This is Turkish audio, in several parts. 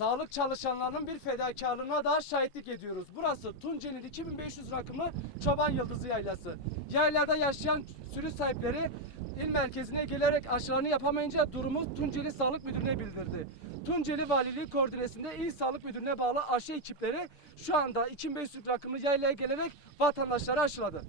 Sağlık çalışanlarının bir fedakarlığına daha şahitlik ediyoruz. Burası Tunceli'nin 2500 rakımlı Çoban Yıldızı Yaylası. Yaylada yaşayan sürü sahipleri il merkezine gelerek aşılarını yapamayınca durumu Tunceli Sağlık Müdürlüğü'ne bildirdi. Tunceli Valiliği koordinesinde İl Sağlık Müdürlüğü'ne bağlı aşı ekipleri şu anda 2500 rakımlı yaylaya gelerek vatandaşları aşıladı.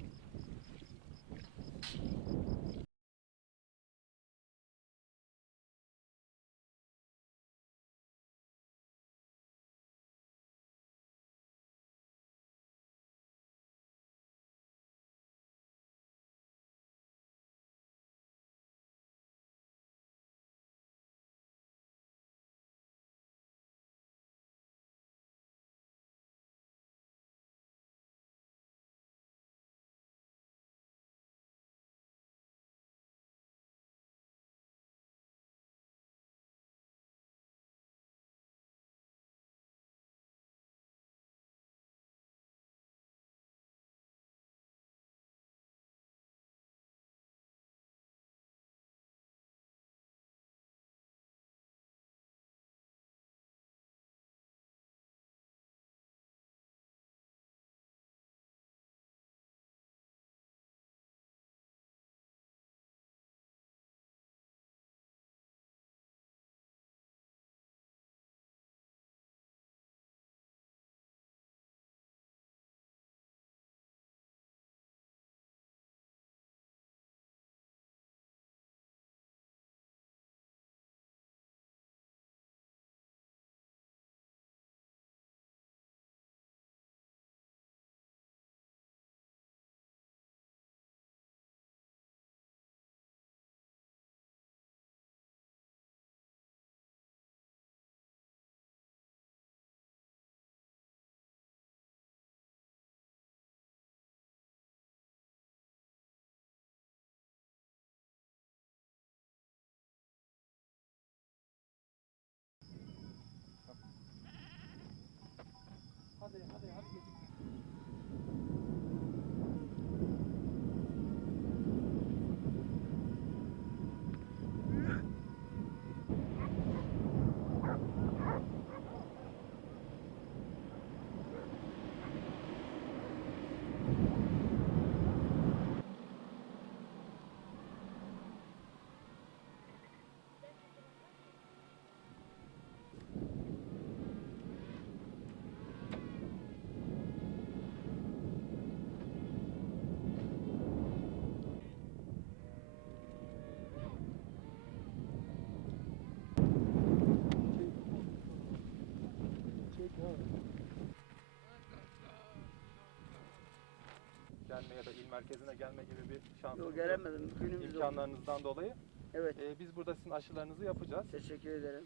Gelme ya da il merkezine gelme gibi bir şansınız Yok gelemedim. Günümüz. İmkanlarınızdan dolayı. Evet. Ee, biz burada sizin aşılarınızı yapacağız. Teşekkür ederim.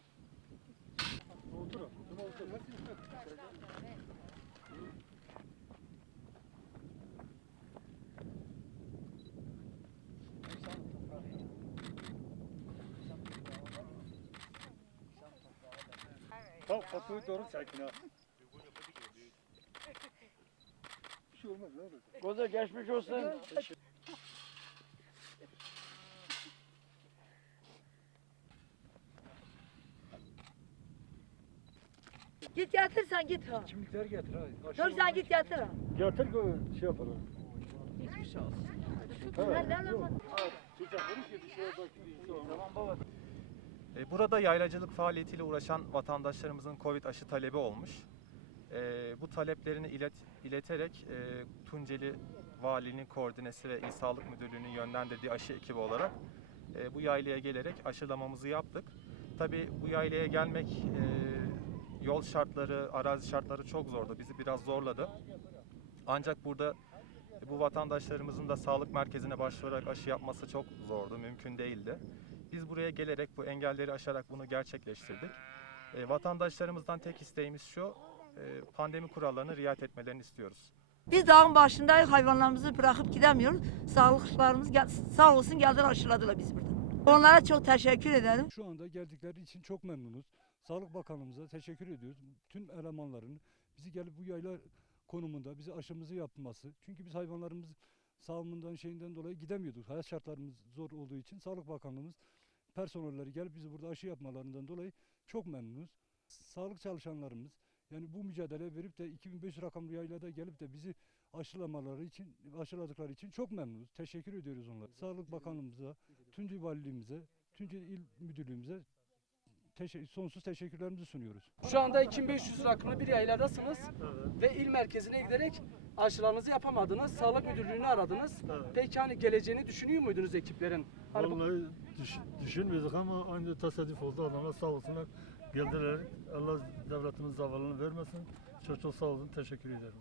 Tamam kapıyı doğru sakin ha. Bir şey olmaz olur. Koza geçmiş olsun. Git yatır sen git ha. Kimlikleri getir ha. Dur sen git yatır ha. Ki şey yapalım. Lan lan lan. Ee, Burada yaylacılık faaliyetiyle uğraşan vatandaşlarımızın Covid aşı talebi olmuş. Ee, Bu taleplerini ilet, ileterek e, Tunceli Valiliğinin koordinesi ve İl Sağlık Müdürlüğü'nün yönlendirdiği aşı ekibi olarak e, bu yaylaya gelerek aşılamamızı yaptık. Tabii bu yaylaya gelmek e, yol şartları, arazi şartları çok zordu. Bizi biraz zorladı. Ancak burada e, bu vatandaşlarımızın da sağlık merkezine başvurarak aşı yapması çok zordu, mümkün değildi. Biz buraya gelerek bu engelleri aşarak bunu gerçekleştirdik. E, vatandaşlarımızdan tek isteğimiz şu, e, pandemi kurallarına riayet etmelerini istiyoruz. Biz dağın başındayız hayvanlarımızı bırakıp gidemiyoruz. Sağlıkçılarımız gel, sağ olsun geldiler aşıladılar biz burada. Onlara çok teşekkür ederim. Şu anda geldikleri için çok memnunuz. Sağlık Bakanlığımıza teşekkür ediyoruz. Tüm elemanların bizi gelip bu yayla konumunda bize aşımızı yapması. Çünkü biz hayvanlarımız sağımından şeyinden dolayı gidemiyorduk. Hayat şartlarımız zor olduğu için Sağlık Bakanlığımız personelleri gelip bizi burada aşı yapmalarından dolayı çok memnunuz. Sağlık çalışanlarımız yani bu mücadele verip de 2500 rakamlı yaylada gelip de bizi aşılamaları için, aşıladıkları için çok memnunuz. Teşekkür ediyoruz onlara. Sağlık Bakanlığımıza, Tunceli Valiliğimize, Tunceli İl Müdürlüğümüze teşe- sonsuz teşekkürlerimizi sunuyoruz. Şu anda 2500 rakımlı bir yayladasınız ve il merkezine giderek aşılarınızı yapamadınız. Sağlık müdürlüğünü aradınız. Peki hani geleceğini düşünüyor muydunuz ekiplerin? Hani bu- Vallahi düş, düşünmüyorduk ama aynı tesadüf oldu. Adamlar sağ olsunlar geldiler. Allah devletimiz zavallını vermesin. Çok çok sağ olun. Teşekkür ederim.